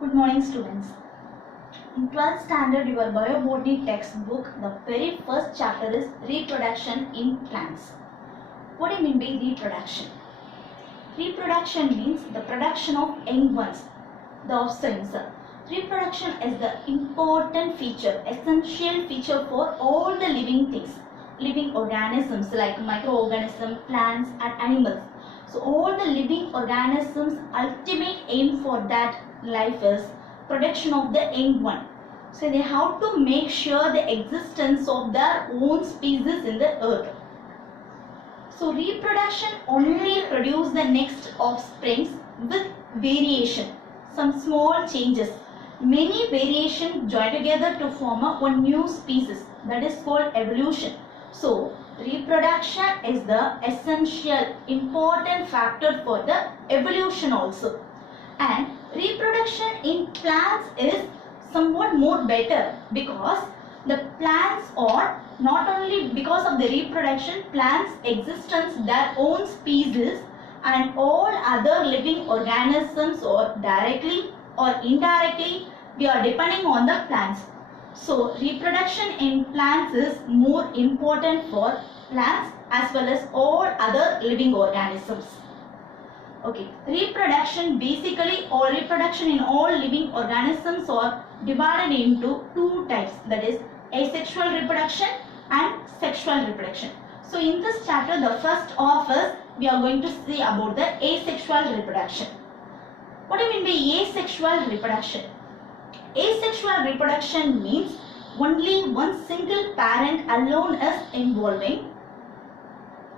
Good morning, students. In 12th standard, your biobotany textbook, the very first chapter is reproduction in plants. What do you mean by reproduction? Reproduction means the production of young ones, the offsprings. Reproduction is the important feature, essential feature for all the living things, living organisms like microorganisms, plants and animals. So all the living organisms' ultimate aim for that life is production of the young one. So they have to make sure the existence of their own species in the earth. So reproduction only produce the next offsprings with variation, some small changes. Many variations join together to form one new species, that is called evolution. So reproduction is the essential important factor for the evolution also. And reproduction in plants is somewhat more better because the plants are not only because of the reproduction, plants existence their own species and all other living organisms or directly or indirectly we are depending on the plants. So reproduction in plants is more important for plants as well as all other living organisms. Okay, reproduction basically or reproduction in all living organisms are divided into two types, that is asexual reproduction and sexual reproduction. So in this chapter, the first of us we are going to see about the asexual reproduction. What do you mean by asexual reproduction? Asexual reproduction means only one single parent alone is involving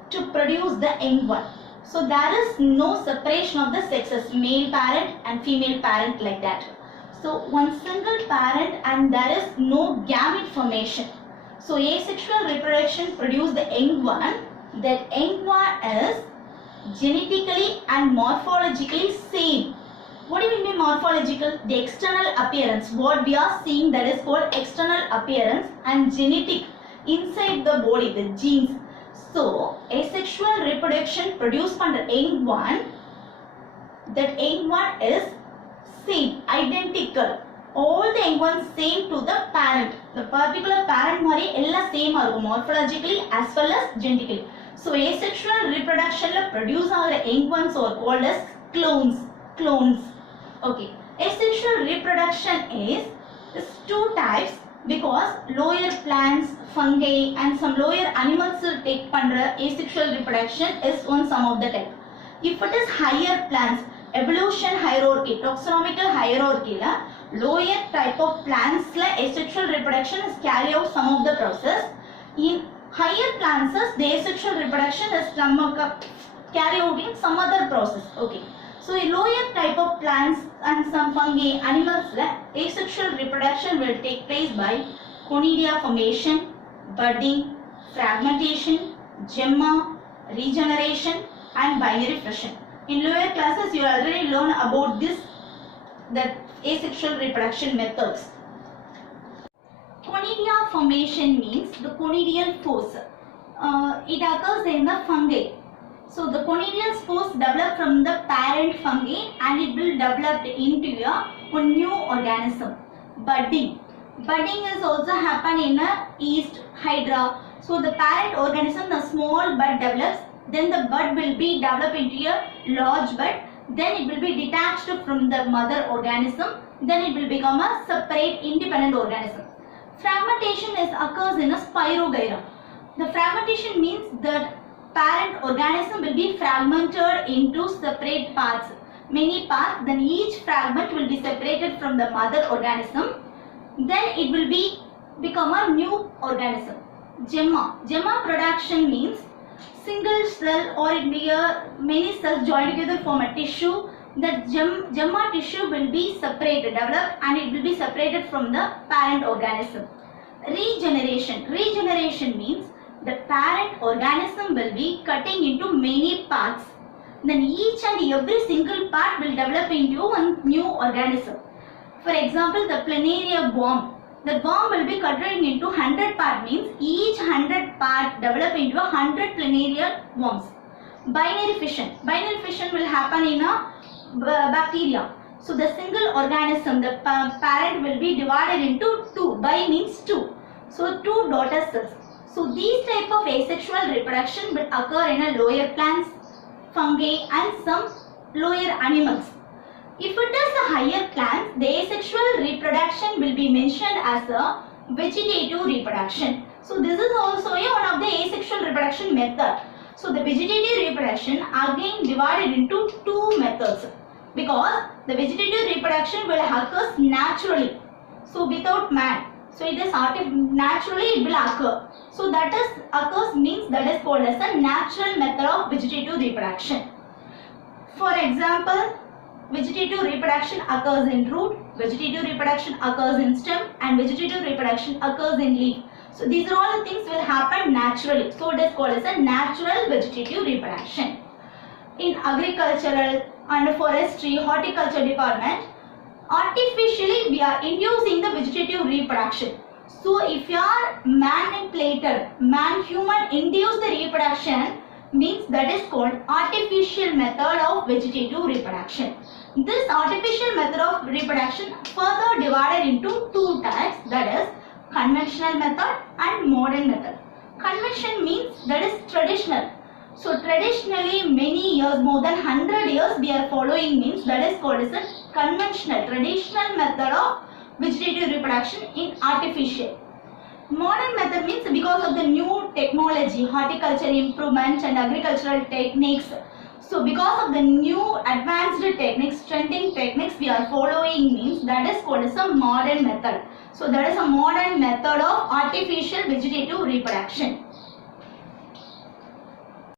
to produce the young one. So there is no separation of the sexes, male parent and female parent like that. So one single parent and there is no gamete formation. So asexual reproduction produce the young one. That young one is genetically and morphologically same. What do you mean by morphological? The external appearance. What we are seeing, that is called external appearance, and genetic inside the body, the genes. So asexual reproduction produced from the young one, that young one is same, identical. All the young ones same to the parent. The particular parent mari ella same aru morphologically as well as genetically. So asexual reproduction la produce our young ones are called as clones. Okay. Asexual reproduction is two types because lower plants, fungi and some lower animals will take pandra asexual reproduction is one some of the type. If it is higher plants, evolution hierarchy, taxonomical hierarchy la lower type of plants la asexual reproduction is carry out some of the process. In higher plants the asexual reproduction is carry out in some other process. Okay. So a lower type of plants and some fungi, animals, asexual reproduction will take place by conidia formation, budding, fragmentation, gemma, regeneration and binary fission. In lower classes you already learn about this, the asexual reproduction methods. Conidia formation means the conidial force. It occurs in the fungi. So the conidial spores develop from the parent fungi and it will develop into a new organism. Budding is also happen in a yeast, hydra. So the parent organism, the small bud develops, then the bud will be developed into a large bud, then it will be detached from the mother organism, then it will become a separate independent organism. Fragmentation occurs in a spirogyra. The fragmentation means that parent organism will be fragmented into separate parts, many parts, then each fragment will be separated from the mother organism, then it will become a new organism. Gemma production means single cell or it may many cells joined together form a tissue. That gemma tissue will be separated, developed and it will be separated from the parent organism. Regeneration means the parent organism will be cutting into many parts. Then each and every single part will develop into one new organism. For example, the planaria worm. The worm will be cutting into 100 parts, means each 100 part develop into 100 planaria worms. Binary fission will happen in a bacteria. So the single organism, the parent will be divided into two. By means two. So two daughter cells. So these type of asexual reproduction will occur in a lower plants, fungi and some lower animals. If it is a higher plants, the asexual reproduction will be mentioned as a vegetative reproduction. So this is also one of the asexual reproduction method. So the vegetative reproduction again divided into two methods, because the vegetative reproduction will occur naturally, so without man. So it is naturally it will occur. So that is occurs means that is called as a natural method of vegetative reproduction. For example, vegetative reproduction occurs in root, vegetative reproduction occurs in stem, and vegetative reproduction occurs in leaf. So these are all the things will happen naturally. So it is called as a natural vegetative reproduction. In agricultural and forestry, horticulture department, artificially we are inducing the vegetative reproduction. So if you are manipulated, human induced the reproduction, means that is called artificial method of vegetative reproduction. This artificial method of reproduction further divided into two types, that is conventional method and modern method. Convention means that is traditional. So traditionally many years, more than 100 years we are following, means that is called as a conventional, traditional method of vegetative reproduction in artificial. Modern method means because of the new technology, horticulture improvement and agricultural techniques. So because of the new advanced techniques, trending techniques we are following, means that is called as a modern method. So that is a modern method of artificial vegetative reproduction.